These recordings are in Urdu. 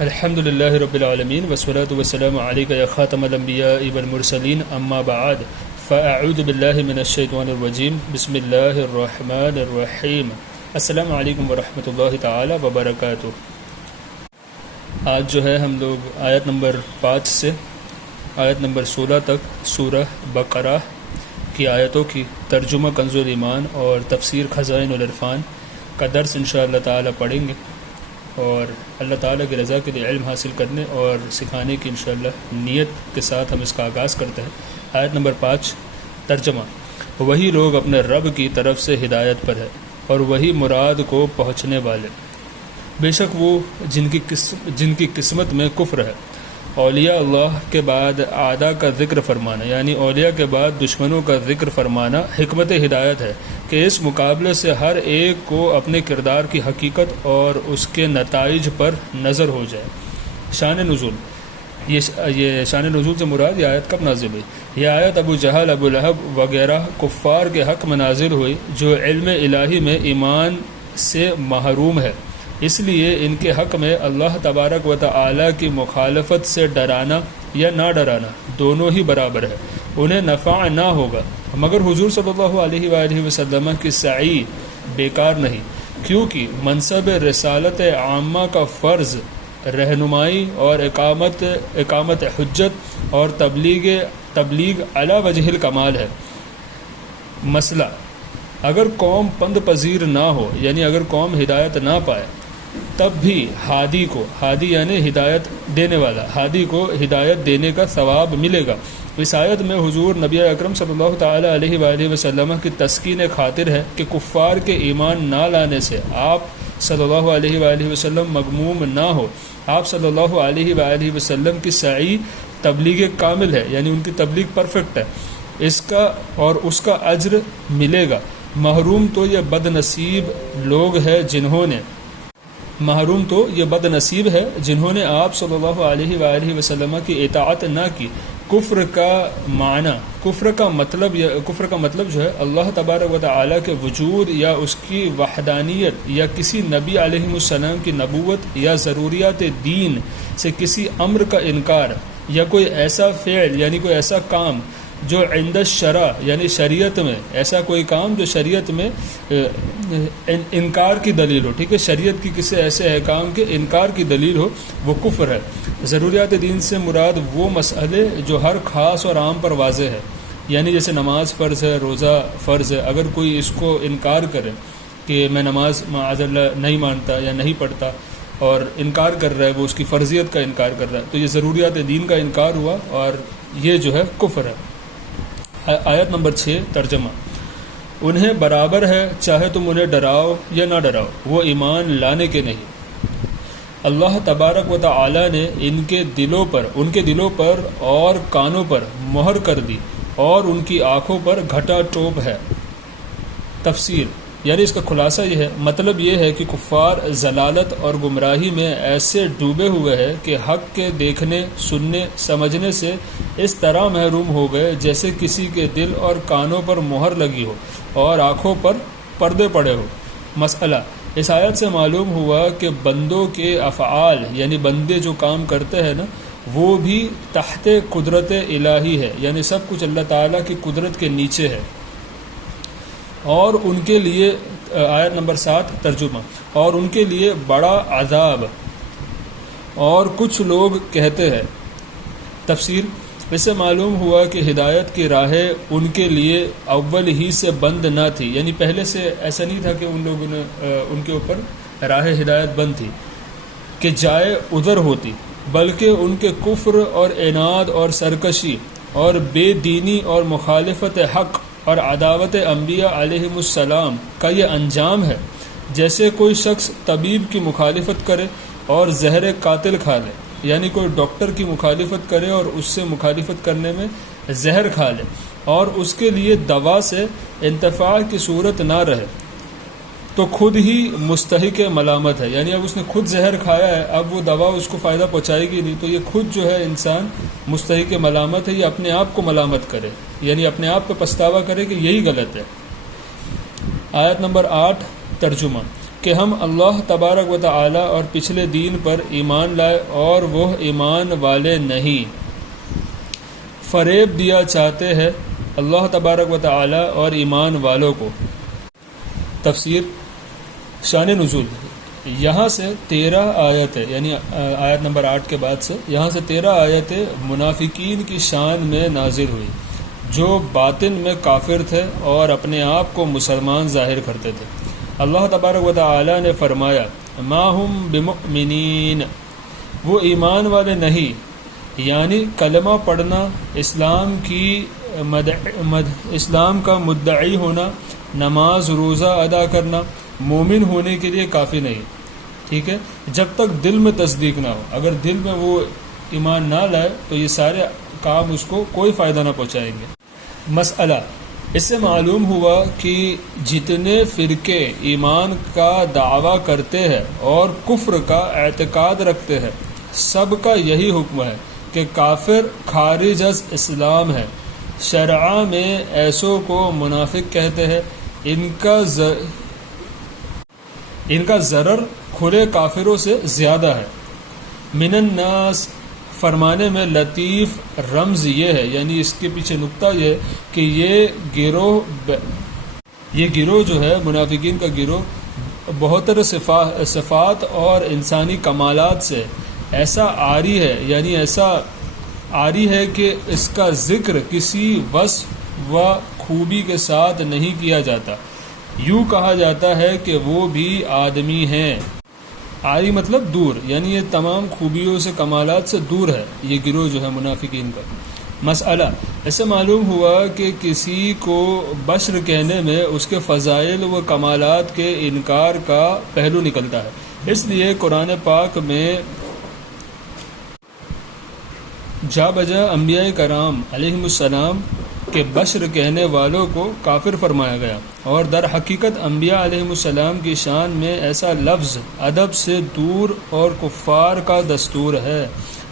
الحمد للہ رب العالمین والصلاة والسلام علیک یا خاتم الانبیاء والمرسلین اما بعد فاعوذ باللہ من الشیطان الرجیم بسم اللہ الرحمن الرحیم السلام علیکم ورحمۃ اللہ تعالی وبرکاتہ۔ آج جو ہے ہم لوگ آیت نمبر 5 سے آیت نمبر 16 تک سورہ بقرہ کی آیتوں کی ترجمہ کنز الایمان اور تفسیر خزائن العرفان کا درس انشاءاللہ تعالی پڑھیں گے، اور اللہ تعالیٰ کی رضا کے لیے علم حاصل کرنے اور سکھانے کی انشاءاللہ نیت کے ساتھ ہم اس کا آغاز کرتے ہیں۔ آیت نمبر 5 ترجمہ: وہی لوگ اپنے رب کی طرف سے ہدایت پر ہے اور وہی مراد کو پہنچنے والے، بے شک وہ جن کی قسمت میں کفر ہے۔ اولیاء اللہ کے بعد اعداء کا ذکر فرمانا، یعنی اولیاء کے بعد دشمنوں کا ذکر فرمانا حکمت ہدایت ہے کہ اس مقابلے سے ہر ایک کو اپنے کردار کی حقیقت اور اس کے نتائج پر نظر ہو جائے۔ شان نزول: یہ شان نزول سے مراد یہ آیت کب نازل ہوئی؟ یہ آیت ابو جہل، ابو لہب وغیرہ کفار کے حق میں نازل ہوئی جو علم الہی میں ایمان سے محروم ہے، اس لیے ان کے حق میں اللہ تبارک و تعالی کی مخالفت سے ڈرانا یا نہ ڈرانا دونوں ہی برابر ہے۔ انہیں نفع نہ ہوگا مگر حضور صلی اللہ علیہ وآلہ وسلم کی سعی بیکار نہیں، کیونکہ منصب رسالت عامہ کا فرض رہنمائی اور اقامت حجت اور تبلیغ علی وجہ الکمال ہے۔ مسئلہ: اگر قوم پند پذیر نہ ہو، یعنی اگر قوم ہدایت نہ پائے، تب بھی ہادی یعنی ہدایت دینے والا، ہادی کو ہدایت دینے کا ثواب ملے گا۔ اس آیت میں حضور نبی اکرم صلی اللہ تعالی علیہ وآلہ وسلم کی تسکین خاطر ہے کہ کفار کے ایمان نہ لانے سے آپ صلی اللہ علیہ وآلہ وسلم مغموم نہ ہو۔ آپ صلی اللہ علیہ وآلہ وسلم کی سعی تبلیغ کامل ہے، یعنی ان کی تبلیغ پرفیکٹ ہے، اس کا اور اس کا اجر ملے گا۔ محروم تو یہ بد نصیب ہے جنہوں نے آپ صلی اللہ علیہ وآلہ وسلم کی اطاعت نہ کی۔ کفر کا مطلب جو ہے اللہ تبارک و تعالی کے وجود یا اس کی وحدانیت یا کسی نبی علیہ السلام کی نبوت یا ضروریات دین سے کسی امر کا انکار، یا کوئی ایسا فعل یعنی کوئی ایسا کام جو عند الشرع یعنی شریعت میں، ایسا کوئی کام جو شریعت میں انکار کی دلیل ہو، ٹھیک ہے، شریعت کی کسی ایسے احکام کے انکار کی دلیل ہو، وہ کفر ہے۔ ضروریات دین سے مراد وہ مسئلے جو ہر خاص اور عام پر واضح ہے، یعنی جیسے نماز فرض ہے، روزہ فرض ہے، اگر کوئی اس کو انکار کرے کہ میں نماز معاذ اللہ نہیں مانتا یا نہیں پڑھتا اور انکار کر رہا ہے، وہ اس کی فرضیت کا انکار کر رہا ہے، تو یہ ضروریات دین کا انکار ہوا اور یہ جو ہے کفر ہے۔ آیت نمبر 6 ترجمہ: انہیں برابر ہے چاہے تم انہیں ڈراؤ یا نہ ڈراؤ، وہ ایمان لانے کے نہیں۔ اللہ تبارک و تعالی نے ان کے دلوں پر اور کانوں پر مہر کر دی اور ان کی آنکھوں پر گھٹا ٹوپ ہے۔ تفسیر: یعنی اس کا خلاصہ یہ ہے، مطلب یہ ہے کہ کفار ضلالت اور گمراہی میں ایسے ڈوبے ہوئے ہیں کہ حق کے دیکھنے، سننے، سمجھنے سے اس طرح محروم ہو گئے جیسے کسی کے دل اور کانوں پر مہر لگی ہو اور آنکھوں پر پردے پڑے ہو۔ مسئلہ: اس آیت سے معلوم ہوا کہ بندوں کے افعال یعنی بندے جو کام کرتے ہیں نا، وہ بھی تحت قدرت الہی ہے، یعنی سب کچھ اللہ تعالیٰ کی قدرت کے نیچے ہے، اور ان کے لیے آیت نمبر 7 ترجمہ: اور ان کے لیے بڑا عذاب۔ اور کچھ لوگ کہتے ہیں۔ تفسیر: اس سے معلوم ہوا کہ ہدایت کی راہیں ان کے لیے اول ہی سے بند نہ تھی، یعنی پہلے سے ایسا نہیں تھا کہ ان لوگوں نے ان کے اوپر راہ ہدایت بند تھی کہ جائے ادھر ہوتی، بلکہ ان کے کفر اور عناد اور سرکشی اور بے دینی اور مخالفت حق اور عداوت انبیاء علیہ السلام کا یہ انجام ہے۔ جیسے کوئی شخص طبیب کی مخالفت کرے اور زہر قاتل کھا لے، یعنی کوئی ڈاکٹر کی مخالفت کرے اور اس سے مخالفت کرنے میں زہر کھا لے اور اس کے لیے دوا سے انتفاع کی صورت نہ رہے، تو خود ہی مستحق ملامت ہے، یعنی اب اس نے خود زہر کھایا ہے، اب وہ دوا اس کو فائدہ پہنچائے گی نہیں، تو یہ خود جو ہے انسان مستحق ملامت ہے، یہ اپنے آپ کو ملامت کرے، یعنی اپنے آپ پہ پچھتاوا کرے کہ یہی غلط ہے۔ آیت نمبر 8 ترجمہ: کہ ہم اللہ تبارک و تعالی اور پچھلے دین پر ایمان لائے اور وہ ایمان والے نہیں، فریب دیا چاہتے ہیں اللہ تبارک و تعالی اور ایمان والوں کو۔ تفسیر شان نزول، یہاں سے 13 آیتیں، یعنی آیت نمبر 8 کے بعد سے یہاں سے 13 آیتیں منافقین کی شان میں نازل ہوئی جو باطن میں کافر تھے اور اپنے آپ کو مسلمان ظاہر کرتے تھے۔ اللہ تبارک و تعالی نے فرمایا ما ہم بمؤمنین، وہ ایمان والے نہیں، یعنی کلمہ پڑھنا، اسلام کا مدعی ہونا، نماز روزہ ادا کرنا مومن ہونے کے لیے کافی نہیں، ٹھیک ہے، جب تک دل میں تصدیق نہ ہو۔ اگر دل میں وہ ایمان نہ لائے تو یہ سارے کام اس کو کوئی فائدہ نہ پہنچائیں گے۔ مسئلہ، اس سے معلوم ہوا کہ جتنے فرقے ایمان کا دعویٰ کرتے ہیں اور کفر کا اعتقاد رکھتے ہیں، سب کا یہی حکم ہے کہ کافر خارج از اسلام ہے۔ شرع میں ایسوں کو منافق کہتے ہیں۔ ان کا ضرر کھلے کافروں سے زیادہ ہے۔ من الناس فرمانے میں لطیف رمز یہ ہے، یعنی اس کے پیچھے نقطہ یہ ہے کہ یہ گروہ جو ہے منافقین کا گروہ بہتر صفات اور انسانی کمالات سے ایسا عاری ہے، یعنی ایسا عاری ہے کہ اس کا ذکر کسی وصف و خوبی کے ساتھ نہیں کیا جاتا۔ یوں کہا جاتا ہے کہ وہ بھی آدمی ہیں۔ عاری مطلب دور، یعنی یہ تمام خوبیوں سے کمالات سے دور ہے یہ گروہ جو ہے منافقین کا۔ مسئلہ، اس سے معلوم ہوا کہ کسی کو بشر کہنے میں اس کے فضائل و کمالات کے انکار کا پہلو نکلتا ہے۔ اس لیے قرآن پاک میں جا بجا انبیاء کرام علیہم السلام کے بشر کہنے والوں کو کافر فرمایا گیا، اور در حقیقت انبیاء علیہم السلام کی شان میں ایسا لفظ ادب سے دور اور کفار کا دستور ہے۔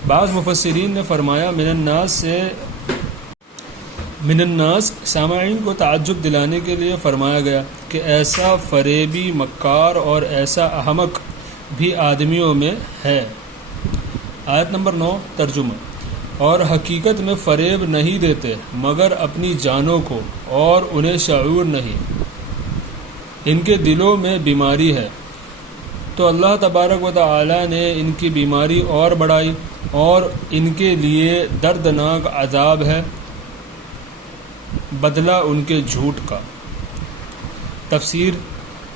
بعض مفسرین نے فرمایا من الناس سامعین کو تعجب دلانے کے لیے فرمایا گیا کہ ایسا فریبی مکار اور ایسا احمق بھی آدمیوں میں ہے۔ آیت نمبر 9 ترجمہ، اور حقیقت میں فریب نہیں دیتے مگر اپنی جانوں کو، اور انہیں شعور نہیں، ان کے دلوں میں بیماری ہے۔ تو اللہ تبارک و تعالی نے ان کی بیماری اور بڑھائی، اور ان کے لیے دردناک عذاب ہے، بدلہ ان کے جھوٹ کا۔ تفسیر،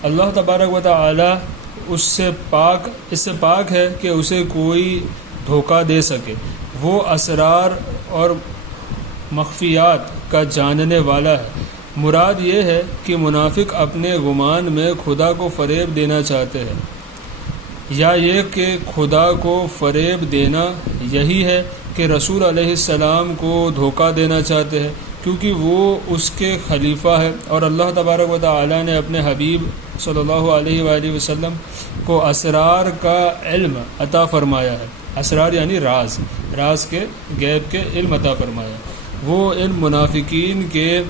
اللہ تبارک و تعالی اس سے پاک ہے کہ اسے کوئی دھوکہ دے سکے۔ وہ اسرار اور مخفیات کا جاننے والا ہے۔ مراد یہ ہے کہ منافق اپنے گمان میں خدا کو فریب دینا چاہتے ہیں، یا یہ کہ خدا کو فریب دینا یہی ہے کہ رسول علیہ السلام کو دھوکہ دینا چاہتے ہیں، کیونکہ وہ اس کے خلیفہ ہے، اور اللہ تبارک و تعالی نے اپنے حبیب صلی اللہ علیہ وآلہ وسلم کو اسرار کا علم عطا فرمایا ہے۔ اسرار یعنی راز کے غیب کے علم عطا فرمایا۔ وہ ان منافقین کے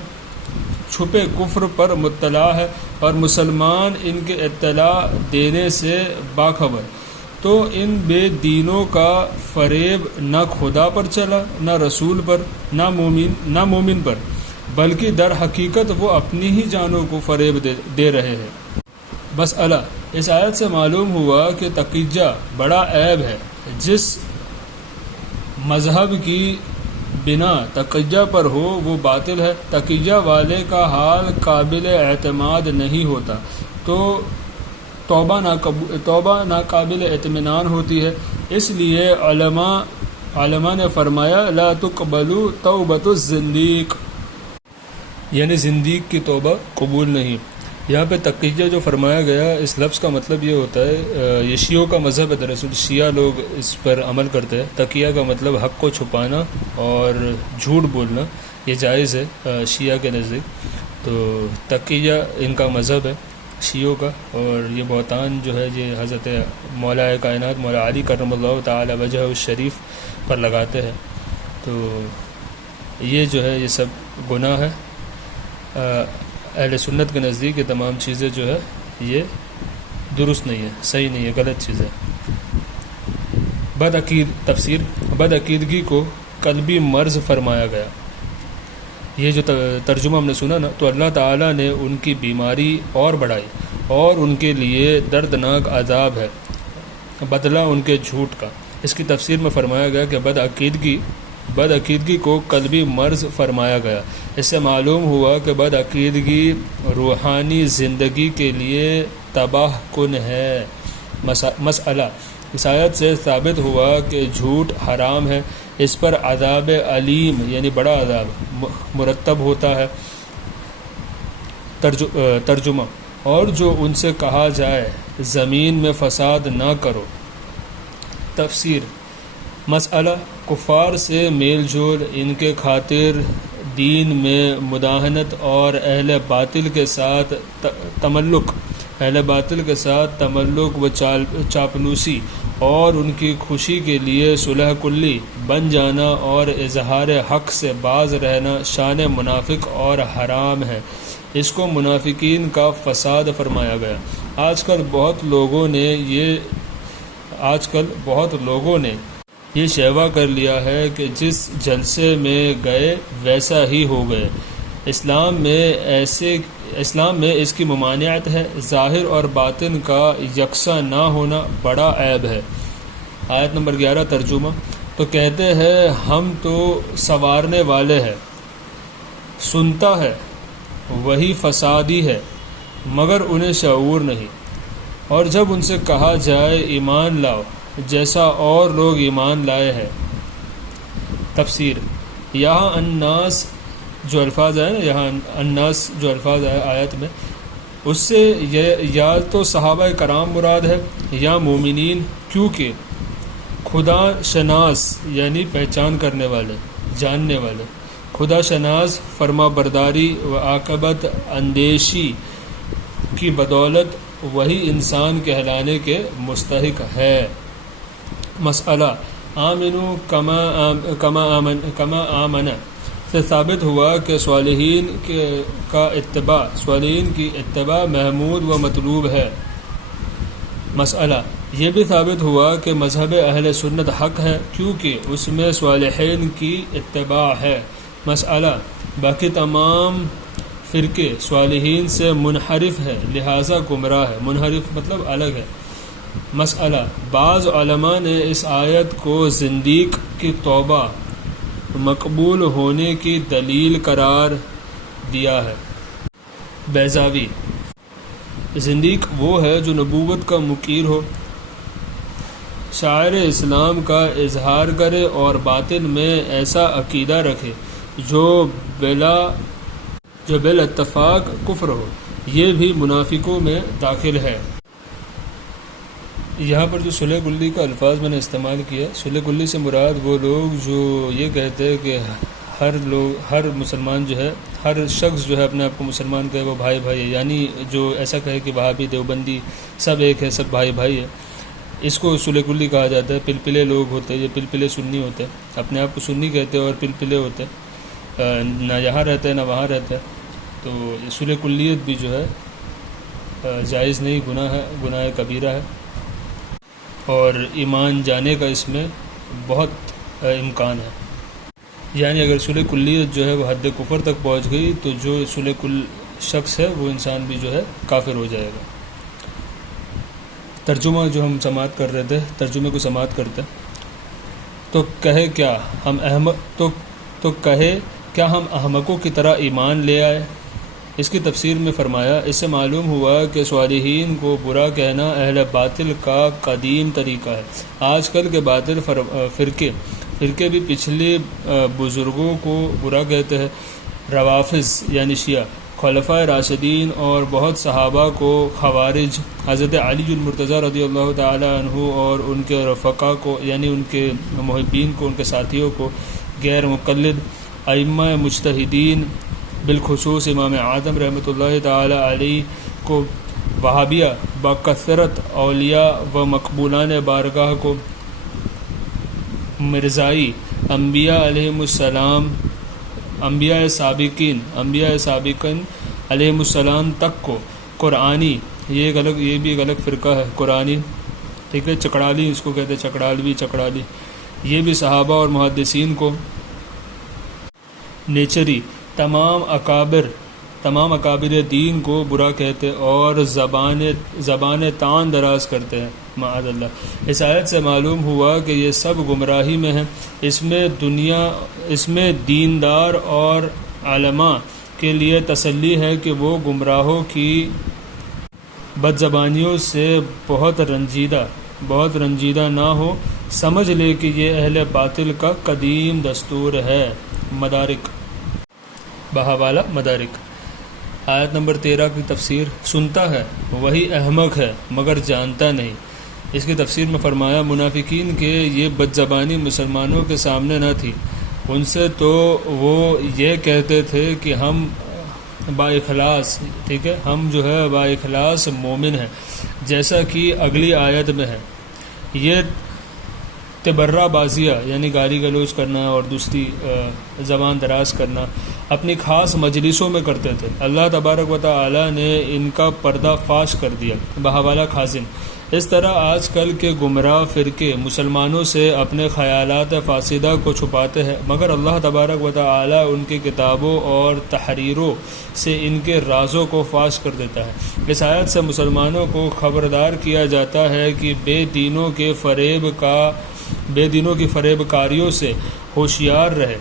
چھپے کفر پر مطلع ہے، اور مسلمان ان کے اطلاع دینے سے باخبر۔ تو ان بے دینوں کا فریب نہ خدا پر چلا، نہ رسول پر، نہ مومن پر، بلکہ در حقیقت وہ اپنی ہی جانوں کو فریب دے رہے ہیں۔ بس اس آیت سے معلوم ہوا کہ تقیہ بڑا عیب ہے۔ جس مذہب کی بنا تقیہ پر ہو وہ باطل ہے۔ تقیہ والے کا حال قابل اعتماد نہیں ہوتا تو توبہ ناقابل اطمینان ہوتی ہے۔ اس لیے علماء نے فرمایا لا تقبل توبۃ الزندیق، یعنی زندیق کی توبہ قبول نہیں۔ یہاں پہ تقیہ جو فرمایا گیا، اس لفظ کا مطلب یہ ہوتا ہے، یہ شیعوں کا مذہب ہے، دراصل شیعہ لوگ اس پر عمل کرتے ہیں۔ تقیہ کا مطلب حق کو چھپانا اور جھوٹ بولنا، یہ جائز ہے شیعہ کے نزدیک۔ تو تقیہ ان کا مذہب ہے شیعوں کا، اور یہ بہتان جو ہے یہ حضرت مولا کائنات مولا علی کرم اللہ تعالی وجہ الشریف پر لگاتے ہیں۔ تو یہ جو ہے یہ سب گناہ ہے۔ اہل سنت کے نزدیک یہ تمام چیزیں جو ہے یہ درست نہیں ہے، صحیح نہیں ہے، غلط چیز ہے۔ تفسیر بد عقیدگی کو قلبی مرض فرمایا گیا۔ یہ جو ترجمہ ہم نے سنا نا، تو اللہ تعالیٰ نے ان کی بیماری اور بڑھائی اور ان کے لیے دردناک عذاب ہے، بدلہ ان کے جھوٹ کا۔ اس کی تفسیر میں فرمایا گیا کہ بد عقیدگی کو قلبی مرض فرمایا گیا۔ اس سے معلوم ہوا کہ بد عقیدگی روحانی زندگی کے لیے تباہ کن ہے۔ مسئلہ، اس آیت سے ثابت ہوا کہ جھوٹ حرام ہے، اس پر عذاب علیم یعنی بڑا عذاب مرتب ہوتا ہے۔ ترجمہ، اور جو ان سے کہا جائے زمین میں فساد نہ کرو۔ تفسیر، مسئلہ، کفار سے میل جول، ان کے خاطر دین میں مداہنت اور اہل باطل کے ساتھ تملق و چاپلوسی اور ان کی خوشی کے لیے صلح کلی بن جانا اور اظہار حق سے باز رہنا شان منافق اور حرام ہے۔ اس کو منافقین کا فساد فرمایا گیا۔ آج کل بہت لوگوں نے یہ شیوا کر لیا ہے کہ جس جلسے میں گئے ویسا ہی ہو گئے۔ اسلام میں اس کی ممانعت ہے۔ ظاہر اور باطن کا یکساں نہ ہونا بڑا عیب ہے۔ آیت نمبر 11 ترجمہ، تو کہتے ہیں ہم تو سنوارنے والے ہیں، سنتا ہے وہی فسادی ہے، مگر انہیں شعور نہیں۔ اور جب ان سے کہا جائے ایمان لاؤ جیسا اور لوگ ایمان لائے ہیں۔ تفسیر، یہاں الناس جو الفاظ آئے آیت میں، اس سے یا تو صحابہ کرام مراد ہے یا مومنین، کیونکہ خدا شناس یعنی پہچان کرنے والے، جاننے والے، خدا شناس فرما برداری و عاقبت اندیشی کی بدولت وہی انسان کہلانے کے مستحق ہے۔ مسئلہ، آمنو کما آمن سے ثابت ہوا کہ صالحین کی اتباع محمود و مطلوب ہے۔ مسئلہ، یہ بھی ثابت ہوا کہ مذہب اہل سنت حق ہے کیونکہ اس میں صالحین کی اتباع ہے۔ مسئلہ، باقی تمام فرقے صالحین سے منحرف ہے، لہذا گمراہ ہے۔ منحرف مطلب الگ ہے۔ مسئلہ، بعض علماء نے اس آیت کو زندیق کی توبہ مقبول ہونے کی دلیل قرار دیا ہے۔ بیضاوی، زندیق وہ ہے جو نبوت کا منکر ہو، شعائر اسلام کا اظہار کرے اور باطن میں ایسا عقیدہ رکھے جو بالاتفاق کفر ہو، یہ بھی منافقوں میں داخل ہے۔ یہاں پر جو صلح کلی کا الفاظ میں نے استعمال کیا، صلح کلی سے مراد وہ لوگ جو یہ کہتے ہیں کہ ہر مسلمان جو ہے، ہر شخص جو ہے اپنے آپ کو مسلمان کہے وہ بھائی ہے، یعنی جو ایسا کہے کہ وہابی دیوبندی سب ایک ہے، سب بھائی ہے، اس کو صلح کلی کہا جاتا ہے۔ پلپلے لوگ ہوتے ہیں، یہ پلپلے سنی ہوتے ہیں، اپنے آپ کو سنی کہتے ہیں اور پلپلے ہوتے ہیں، نہ یہاں رہتے ہیں نہ وہاں رہتے ہیں۔ تو صلح کلیت بھی جو ہے جائز نہیں، گناہ کبیرہ ہے، اور ایمان جانے کا اس میں بہت امکان ہے۔ یعنی اگر صلح کلیت جو ہے وہ حد کفر تک پہنچ گئی تو جو صلح کل شخص ہے وہ انسان بھی جو ہے کافر ہو جائے گا۔ ترجمہ جو ہم سماعت کر رہے تھے، ترجمے کو سماعت کرتے، تو کہے کیا ہم احمقوں کی طرح ایمان لے آئے؟ اس کی تفسیر میں فرمایا، اس سے معلوم ہوا کہ صالحین کو برا کہنا اہل باطل کا قدیم طریقہ ہے۔ آج کل کے باطل فرقے بھی پچھلے بزرگوں کو برا کہتے ہیں۔ روافض یعنی شیعہ، خلفائے راشدین اور بہت صحابہ کو خوارج، حضرت علی المرتضیٰ رضی اللہ تعالی عنہ اور ان کے رفقا کو یعنی ان کے محبین کو، ان کے ساتھیوں کو غیر مقلد، ائمہ مجتہدین بالخصوص امام اعظم رحمۃ اللہ تعالی علیہ کو وہابیہ، بکثرت اولیاء و مقبولان بارگاہ کو مرزائی، انبیاء علیہم السلام، انبیاء سابقین علیہم السلام تک کو قرآنی یہ بھی ایک الگ فرقہ ہے قرآنی، ٹھیک ہے، چکڑالی اس کو کہتے ہیں، چکڑالی، یہ بھی صحابہ اور محدثین کو نیچری تمام اکابر دین کو برا کہتے اور زبان تان دراز کرتے ہیں، معاذ اللہ۔ اس آیت سے معلوم ہوا کہ یہ سب گمراہی میں ہیں۔ اس میں دیندار اور علماء کے لیے تسلی ہے کہ وہ گمراہوں کی بد زبانیوں سے بہت رنجیدہ نہ ہو، سمجھ لے کہ یہ اہل باطل کا قدیم دستور ہے۔ مدارک بہاوالہ مدارک، آیت نمبر 13 کی تفسیر، سنتا ہے وہی احمق ہے مگر جانتا نہیں۔ اس کی تفسیر میں فرمایا منافقین کے یہ بد زبانی مسلمانوں کے سامنے نہ تھی، ان سے تو وہ یہ کہتے تھے کہ ہم با اخلاص، ٹھیک ہے، ہم جو ہے با اخلاص مومن ہیں، جیسا کہ اگلی آیت میں ہے۔ یہ تبرہ بازیہ یعنی گالی گلوچ کرنا اور دوسری زبان دراز کرنا اپنی خاص مجلسوں میں کرتے تھے۔ اللہ تبارک و تعالی نے ان کا پردہ فاش کر دیا۔ بہاوالہ خازن، اس طرح آج کل کے گمراہ فرقے مسلمانوں سے اپنے خیالات فاسدہ کو چھپاتے ہیں، مگر اللہ تبارک و تعالی ان کی کتابوں اور تحریروں سے ان کے رازوں کو فاش کر دیتا ہے۔ اس آیت سے مسلمانوں کو خبردار کیا جاتا ہے کہ بے دینوں کی فریب کاریوں سے ہوشیار رہے،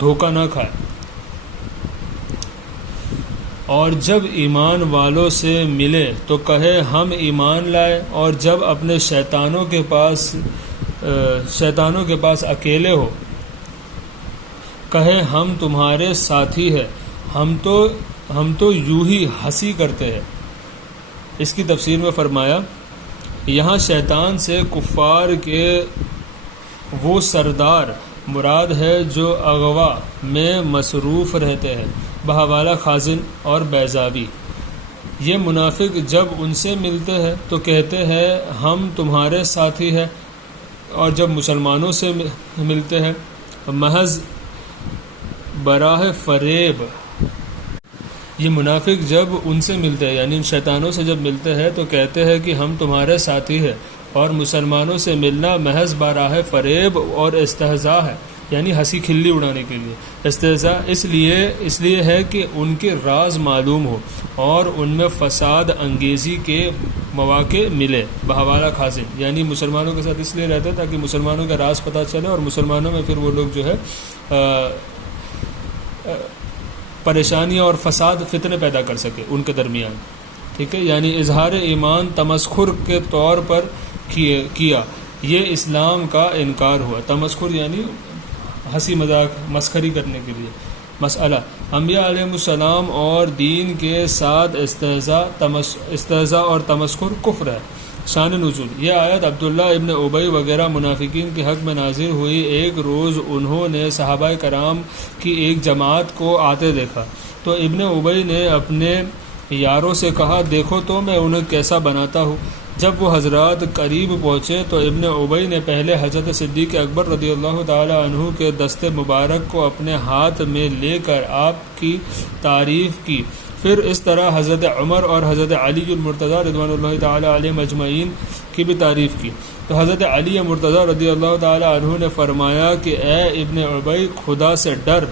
دھوکہ نہ کھائے، اور جب ایمان والوں سے ملے تو کہے ہم ایمان لائے، اور جب اپنے شیطانوں کے پاس اکیلے ہو کہے ہم تمہارے ساتھی ہیں، ہم تو یوں ہی ہنسی کرتے ہیں۔ اس کی تفسیر میں فرمایا یہاں شیطان سے کفار کے وہ سردار مراد ہے جو اغوا میں مصروف رہتے ہیں۔ بہاوالہ خازن اور بیضاوی، یہ منافق جب ان سے ملتے ہیں تو کہتے ہیں ہم تمہارے ساتھی ہیں، اور جب مسلمانوں سے ملتے ہیں محض براہ فریب۔ یہ منافق جب ان سے ملتے ہیں یعنی ان شیطانوں سے جب ملتے ہیں تو کہتے ہیں کہ ہم تمہارے ساتھی ہیں، اور مسلمانوں سے ملنا محض براہ فریب اور استہزاء ہے، یعنی ہنسی کھلی اڑانے کے لیے۔ استہزاء اس لیے ہے کہ ان کے راز معلوم ہو اور ان میں فساد انگیزی کے مواقع ملے۔ بہاوالہ خازن، یعنی مسلمانوں کے ساتھ اس لیے رہتے تاکہ مسلمانوں کا راز پتہ چلے اور مسلمانوں میں پھر وہ لوگ جو ہے پریشانیاں اور فساد فتنے پیدا کر سکے ان کے درمیان، ٹھیک ہے، یعنی اظہار ایمان تمسخر کے طور پر کیا، یہ اسلام کا انکار ہوا۔ تمسخر یعنی ہنسی مذاق مسخری کرنے کے لیے۔ مسئلہ، انبیاء علیہ السلام اور دین کے ساتھ استہزاء اور تمسخر کفر ہے۔ شان نزول، یہ آیت عبداللہ ابن ابی وغیرہ منافقین کے حق میں نازل ہوئی۔ ایک روز انہوں نے صحابہ کرام کی ایک جماعت کو آتے دیکھا تو ابن ابی نے اپنے یاروں سے کہا دیکھو تو میں انہیں کیسا بناتا ہوں۔ جب وہ حضرات قریب پہنچے تو ابن ابی نے پہلے حضرت صدیق اکبر رضی اللہ تعالی عنہ کے دست مبارک کو اپنے ہاتھ میں لے کر آپ کی تعریف کی، پھر اس طرح حضرت عمر اور حضرت علی المرتضیٰ رضوان اللہ تعالی علیہم اجمعین کی بھی تعریف کی۔ تو حضرت علی مرتضیٰ رضی اللہ تعالی عنہ نے فرمایا کہ اے ابن ابی، خدا سے ڈر،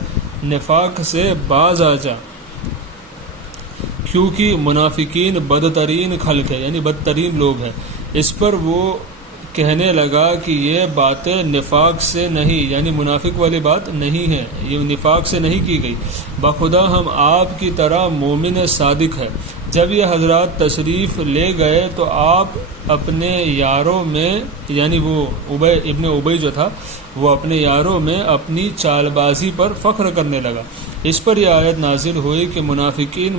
نفاق سے باز آ جا، کیونکہ منافقین بدترین خلق ہے، یعنی بدترین لوگ ہیں۔ اس پر وہ کہنے لگا کہ یہ باتیں نفاق سے نہیں، یعنی منافق والی بات نہیں ہے، یہ نفاق سے نہیں کی گئی، بخدا ہم آپ کی طرح مومن صادق ہے۔ جب یہ حضرات تشریف لے گئے تو آپ اپنے یاروں میں، یعنی وہ ابن ابی جو تھا وہ اپنے یاروں میں اپنی چال بازی پر فخر کرنے لگا۔ اس پر یہ آیت نازل ہوئی کہ منافقین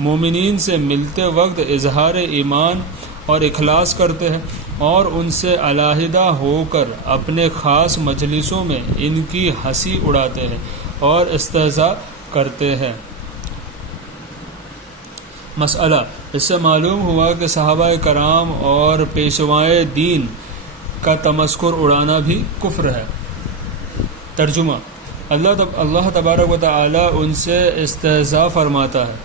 مومنین سے ملتے وقت اظہار ایمان اور اخلاص کرتے ہیں اور ان سے علیحدہ ہو کر اپنے خاص مجلسوں میں ان کی ہنسی اڑاتے ہیں اور استہزاء کرتے ہیں۔ مسئلہ، اس سے معلوم ہوا کہ صحابہ کرام اور پیشوائے دین کا تمسخر اڑانا بھی کفر ہے۔ ترجمہ، اللہ تبارک و تعالی ان سے استہزاء فرماتا ہے۔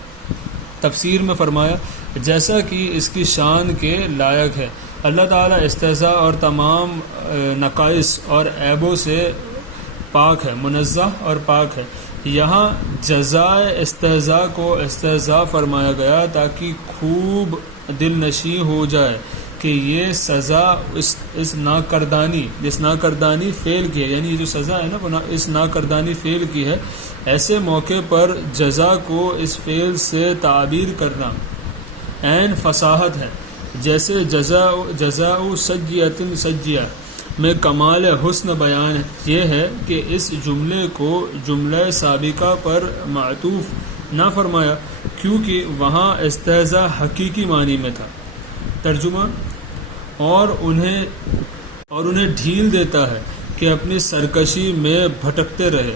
تفسیر میں فرمایا جیسا کہ اس کی شان کے لائق ہے۔ اللہ تعالیٰ استہزاء اور تمام نقائص اور عیبوں سے پاک ہے، منزہ اور پاک ہے۔ یہاں جزائے استہزاء کو استہزاء فرمایا گیا تاکہ خوب دل نشیں ہو جائے کہ یہ سزا اس ناکردانی فعل کی ہے، یعنی یہ جو سزا ہے نا اس ناکردانی فعل کی ہے۔ ایسے موقع پر جزا کو اس فعل سے تعبیر کرنا عین فصاحت ہے، جیسے جزاء سجیۃ سجیہ میں کمال حسن بیان یہ ہے کہ اس جملے کو جملہ سابقہ پر معطوف نہ فرمایا کیونکہ وہاں استہزاء حقیقی معنی میں تھا۔ ترجمہ اور انہیں ڈھیل دیتا ہے کہ اپنی سرکشی میں بھٹکتے رہے۔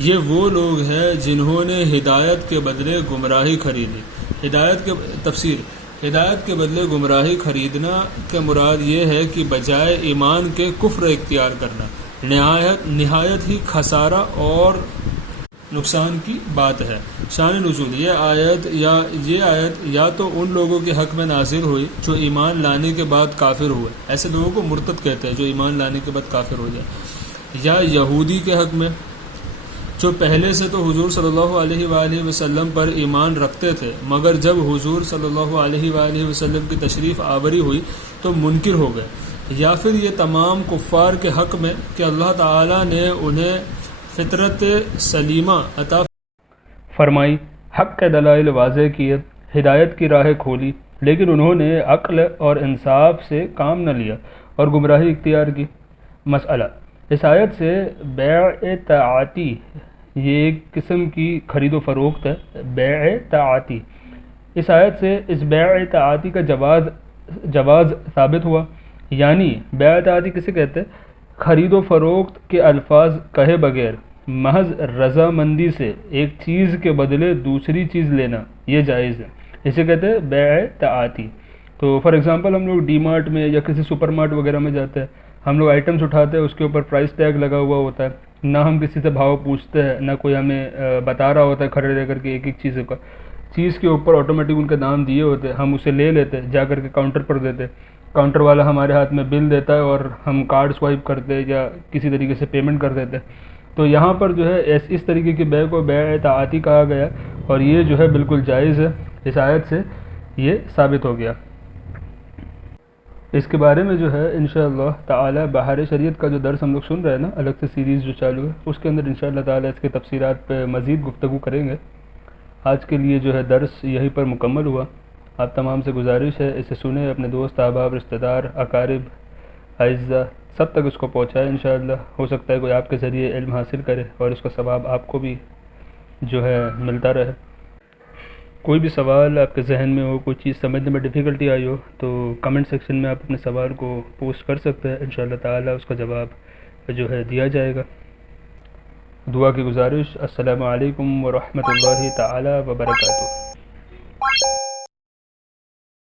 یہ وہ لوگ ہیں جنہوں نے ہدایت کے بدلے گمراہی خریدی۔ ہدایت کے بدلے گمراہی خریدنا کے مراد یہ ہے کہ بجائے ایمان کے کفر اختیار کرنا نہایت ہی خسارہ اور نقصان کی بات ہے۔ شان نزول یہ آیت یا تو ان لوگوں کے حق میں نازل ہوئی جو ایمان لانے کے بعد کافر ہوئے، ایسے لوگوں کو مرتد کہتے ہیں جو ایمان لانے کے بعد کافر ہو جائے، یا یہودی کے حق میں جو پہلے سے تو حضور صلی اللہ علیہ وآلہ وسلم پر ایمان رکھتے تھے، مگر جب حضور صلی اللہ علیہ وآلہ وسلم کی تشریف آوری ہوئی تو منکر ہو گئے، یا پھر یہ تمام کفار کے حق میں کہ اللہ تعالیٰ نے انہیں فطرت سلیمہ عطا فرمائی، حق کے دلائل واضح کیے، ہدایت کی راہ کھولی، لیکن انہوں نے عقل اور انصاف سے کام نہ لیا اور گمراہی اختیار کی۔ مسئلہ اس آیت سے بیع طاعتی، یہ ایک قسم کی خرید و فروخت ہے، بیع طاعتی، اس آیت سے اس بیع طاعتی کا جواز ثابت ہوا۔ یعنی بیع طاعتی کسے کہتے ہیں؟ خرید و فروخت کے الفاظ کہے بغیر محض رضامندی سے ایک چیز کے بدلے دوسری چیز لینا، یہ جائز ہے، اسے کہتے ہیں بیع طاعتی۔ تو فار ایگزامپل ہم لوگ ڈی مارٹ میں یا کسی سپر مارٹ وغیرہ میں جاتے ہیں، ہم لوگ آئٹمس اٹھاتے ہیں، اس کے اوپر پرائس ٹیگ لگا ہوا ہوتا ہے، نہ ہم کسی سے بھاؤ پوچھتے ہیں، نہ کوئی ہمیں بتا رہا ہوتا ہے کھڑے رہ کر کے ایک ایک چیز کے اوپر آٹومیٹک ان کے دام دیے ہوتے ہیں، ہم اسے لے لیتے، جا کر کے کاؤنٹر پر دیتے، کاؤنٹر والا ہمارے ہاتھ میں بل دیتا ہے اور ہم کارڈ سوائپ کرتے یا کسی طریقے سے پیمنٹ کر دیتے۔ تو یہاں پر جو ہے اس طریقے کی بیع کو بیع طاعتی کہا گیا اور یہ جو ہے بالکل جائز ہے، اس آیت سے یہ ثابت ہو گیا۔ اس کے بارے میں جو ہے انشاءاللہ تعالی بہار شریعت کا جو درس ہم لوگ سن رہے ہیں نا، الگ سے سیریز جو چالو ہے، اس کے اندر انشاءاللہ تعالی اس کے تفسیرات پہ مزید گفتگو کریں گے۔ آج کے لیے جو ہے درس یہیں پر مکمل ہوا۔ آپ تمام سے گزارش ہے اسے سنیں، اپنے دوست احباب رشتہ دار اقارب اعزہ سب تک اس کو پہنچائے، انشاءاللہ ہو سکتا ہے کوئی آپ کے ذریعے علم حاصل کرے اور اس کا ثواب آپ کو بھی جو ہے ملتا رہے۔ کوئی بھی سوال آپ کے ذہن میں ہو، کوئی چیز سمجھنے میں ڈیفیکلٹی آئی ہو تو کمنٹ سیکشن میں آپ اپنے سوال کو پوسٹ کر سکتے ہیں، انشاءاللہ تعالی اس کا جواب جو ہے دیا جائے گا۔ دعا کی گزارش، السلام علیکم ورحمۃ اللہ تعالی وبرکاتہ۔